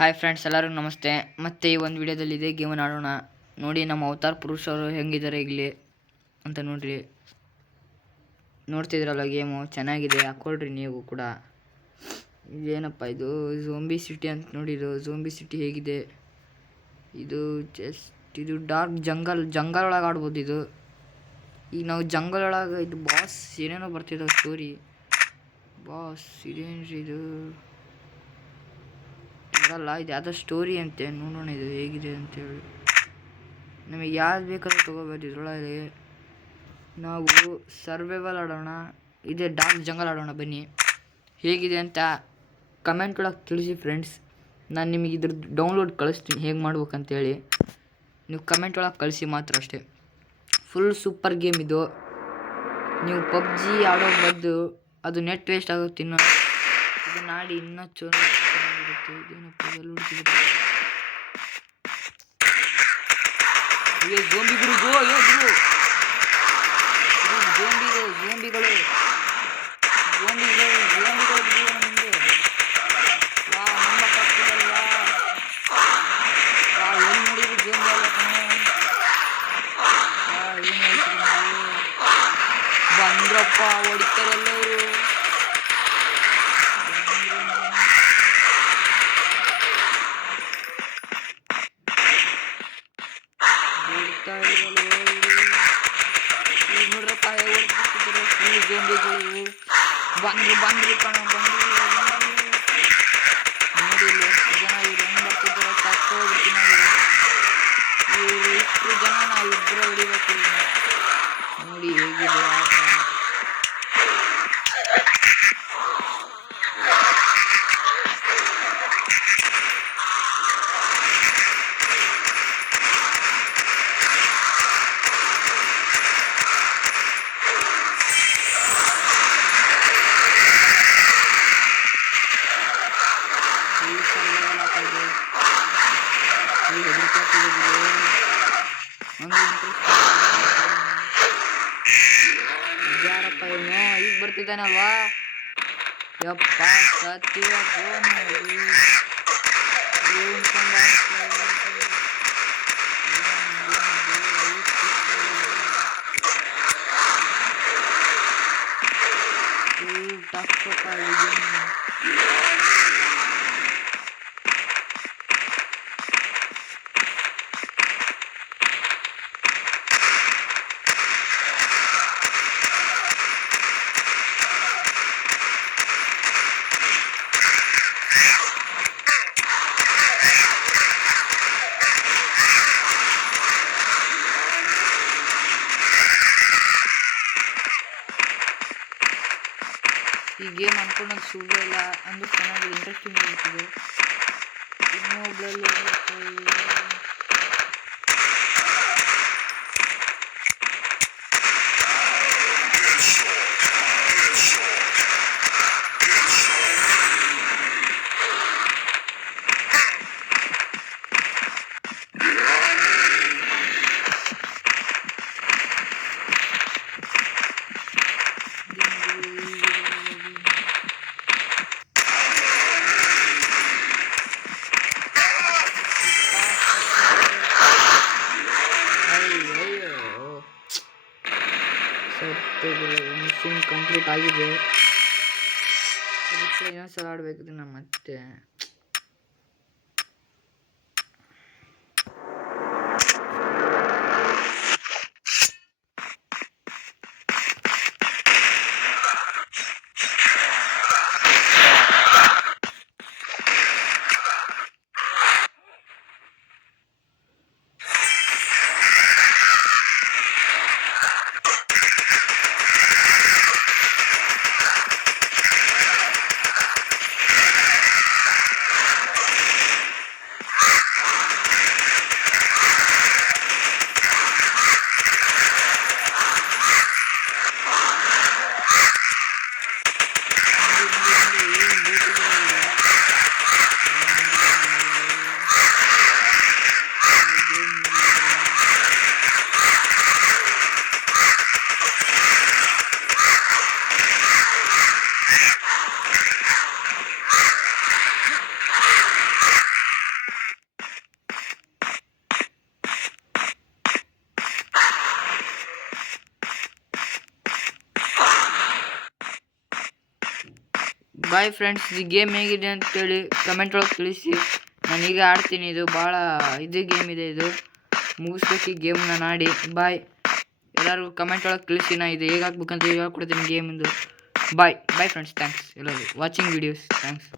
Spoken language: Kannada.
ಹಾಯ್ ಫ್ರೆಂಡ್ಸ್, ಎಲ್ಲರಿಗೂ ನಮಸ್ತೆ. ಮತ್ತೆ ಈ ಒಂದು ವಿಡಿಯೋದಲ್ಲಿ ಇದೇ ಗೇಮನ್ನು ಆಡೋಣ. ನೋಡಿ ನಮ್ಮ ಅವತಾರ್ ಪುರುಷರು ಹೆಂಗಿದ್ದಾರೆ ಇಲ್ಲಿ ಅಂತ ನೋಡ್ರಿ. ನೋಡ್ತಿದ್ರಲ್ಲ, ಗೇಮು ಚೆನ್ನಾಗಿದೆ, ಹಾಕ್ಕೊಳ್ರಿ ನೀವು ಕೂಡ. ಇದೇನಪ್ಪ ಇದು ಝೋಂಬಿ ಸಿಟಿ ಅಂತ ನೋಡಿ. ಇದು ಝೋಂಬಿ ಸಿಟಿ ಹೇಗಿದೆ ಇದು? ಇದು ಡಾರ್ಕ್ ಜಂಗಲ್ ಒಳಗೆ ಆಡ್ಬೋದು ಇದು. ಈಗ ನಾವು ಜಂಗಲ್ ಒಳಗೆ ಇದು ಬಾಸ್ ಏನೇನೋ ಬರ್ತಿದ್ದಾವೆ ಸ್ಟೋರಿ. ಬಾಸ್ ಇದೇನ್ರಿ ಇದು? ಅಲ್ಲ, ಇದು ಯಾವುದೋ ಸ್ಟೋರಿ ಅಂತೆ. ನೋಡೋಣ ಇದು ಹೇಗಿದೆ ಅಂತೇಳಿ. ನಮಗೆ ಯಾವ್ದು ಬೇಕಾದ್ರೂ ತೊಗೋಬೋದು ಇದ್ರೊಳಗೆ. ನಾವು ಸರ್ವೈವಲ್ ಆಡೋಣ, ಇದೇ ಡಾರ್ಕ್ ಜಂಗಲ್ ಆಡೋಣ. ಬನ್ನಿ, ಹೇಗಿದೆ ಅಂತ ಕಮೆಂಟ್ ಒಳಗೆ ತಿಳಿಸಿ ಫ್ರೆಂಡ್ಸ್. ನಾನು ನಿಮಗೆ ಇದ್ರದ್ದು ಡೌನ್ಲೋಡ್ ಕಳಿಸ್ತೀನಿ ಹೇಗೆ ಮಾಡ್ಬೇಕಂತೇಳಿ. ನೀವು ಕಮೆಂಟ್ ಒಳಗೆ ಕಳಿಸಿ ಮಾತ್ರ ಅಷ್ಟೇ. ಫುಲ್ ಸೂಪರ್ ಗೇಮ್ ಇದು. ನೀವು ಪಬ್ಜಿ ಆಡೋ ಬದ್ದು ಅದು ನೆಟ್ ವೇಸ್ಟ್ ಆಗುತ್ತೆ. ಇದನ್ನ ಆಡಿ ಇನ್ನೂ ಚೆನ್ನಾಗಿರುತ್ತೆ. ಇದೇನಪ್ಪ ಇದೆಲ್ಲ ಹುಡುಕಿದ್ರು ಝೋಂಬಿಗಳು ಮುಂದೆ. ವಾ, ನಂಬಕ್ಕಾಗ್ತಿದಲ್ವಾ? ಎಲ್ಲಿ ನೋಡಿದ್ರು ಝೋಂಬಿ ಅಲ್ಲ ಕಣೋ. ಏನು ಹೇಳ್ತೀರಿ ನೀವು? ಬಂದ್ರಪ್ಪ, ಹೊಡಿತಾರೆ ಎಲ್ಲವರು. ನೋಡ್ರಪ್ಪ ಓಡ್ತಿದ್ದಾರೆ ಫುಲ್ ಝೋಂಬಿಗಳು. ಬಂದ್ರು ಕಣ, ಬಂದ್ರು. ನೋಡಿ ಇಲ್ಲಿ ಎಷ್ಟು ಜನ ಇವ್ರು ಹೆಂಗ್ ಬರ್ತಿದ್ದಾರೆ. ತಕ್ಕೋಗ್ಬಿಡ್ತೀನಿ ಇವರು. ಇಷ್ಟು ಜನ ನಾವು ಇಬ್ಬರೇ ಹೊಡಿಬೇಕು. ನೋಡಿ ಹೇಗಿದೆ ಆಟ. ಯಾರಪ್ಪ ಇವನು? ಈಗ ಬರ್ತಿದ್ದಾನಲ್ವಾ? ಯಪ್ಪ ಸತ್ಯ ಈ ಗೇಮ್ ಅನ್ಕೊಂಡಂಗೆ ಸುಳ್ಳು ಇಲ್ಲ ಅಂದ್ರೆ ಚೆನ್ನಾಗಿ ಇಂಟ್ರೆಸ್ಟಿಂಗ್ ಆಗಿರ್ತದೆ. ಇನ್ನೊಬ್ಳಲ್ಲಿ ಮಿಷನ್ ಕಂಪ್ಲೀಟ್ ಆಗಿದೆ. ಅದಕ್ಕೆ ಇನ್ನೊಂದ್ಸಲ ಆಡ್ಬೇಕಿದೆ ನಾನು ಮತ್ತೆ. ಬಾಯ್ ಫ್ರೆಂಡ್ಸ್, ಈ ಗೇಮ್ ಹೇಗಿದೆ ಅಂತೇಳಿ ಕಮೆಂಟ್ ಒಳಗೆ ತಿಳಿಸಿ. ನಾನೀಗ ಆಡ್ತೀನಿ. ಇದು ಭಾಳ ಇದು ಗೇಮ್ ಇದೆ. ಇದು ಮುಗಿಸ್ಬೇಕು ಈ ಗೇಮ್ನ ಆಡಿ. ಬಾಯ್. ಎಲ್ಲರಿಗೂ ಕಮೆಂಟ್ ಒಳಗೆ ತಿಳಿಸಿ. ನಾ ಇದು ಹೇಗೆ ಹಾಕ್ಬೇಕಂತ ಹೇಳ್ಕೊಡ್ತೀನಿ ಗೇಮಿಂದು. Bye friends. ಥ್ಯಾಂಕ್ಸ್ ಎಲ್ಲರಿಗೂ ವಾಚಿಂಗ್ ವಿಡಿಯೋಸ್. ಥ್ಯಾಂಕ್ಸ್.